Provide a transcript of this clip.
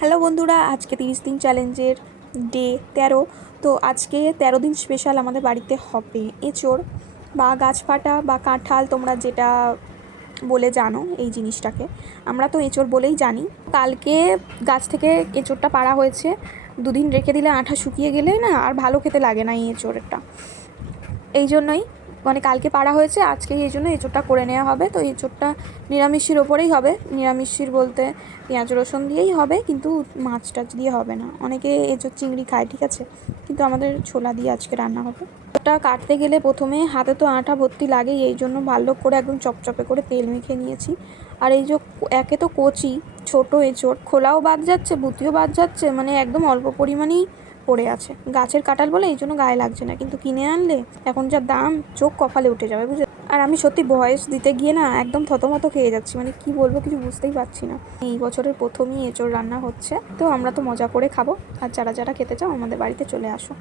Hello বন্ধুরা, আজকে 30 দিন চ্যালেঞ্জের ডে 13। তো আজকে 13 দিন স্পেশাল আমাদের বাড়িতে হবে এঁচোড় বা গাছ ফাটা বা কাঁঠাল, তোমরা যেটা বলে জানো এই জিনিসটাকে। আমরা তো এঁচোড় বলেই জানি। কালকে গাছ থেকে এঁচোড়টা পাড়া হয়েছে। দুদিন রেখে দিলে আঠা শুকিয়ে গেলে না আর ভালো খেতে লাগে না এই এঁচোড়টা। এই জন্যই কালকে পাড়া হয়েছে, আজকে এই জন্য এঁচোড়টা করে নেওয়া হবে। তো এঁচোড়টা নিরামিষের ওপরেই হবে। নিরামিষের বলতে পেঁয়াজ রসুন দিয়েই হবে, কিন্তু মাছ টাছ দিয়ে হবে না। অনেকে এঁচোড় চিংড়ি খায়, ঠিক আছে, কিন্তু আমাদের ছোলা দিয়ে আজকে রান্না হবে। ওটা কাটতে গেলে প্রথমে হাতে তো আঠা ভর্তি লাগেই, এই জন্য ভালো করে একদম চপচপে করে তেল মেখে নিয়েছি। আর এই যে একে তো কচি ছোট এঁচোড়, খোলাও বাদ যাচ্ছে, বুতিও বাদ যাচ্ছে, একদম অল্প পরিমাণেই পড়ে আছে। গাছের কাঁঠাল বলে এই জন্য গায়ে লাগছে না, কিন্তু কিনে আনলে এখন যা দাম চোখ কপালে উঠে যাবে, বুঝে। আর আমি সত্যি ভয়েস দিতে গিয়ে না একদম থতমত খেয়ে যাচ্ছি, কি বলবো কিছু বুঝতেই পারছি না। এই বছরের প্রথমই এঁচোড় রান্না হচ্ছে, তো আমরা তো মজা করে খাবো। আর যারা যারা খেতে চাও আমাদের বাড়িতে চলে আসো।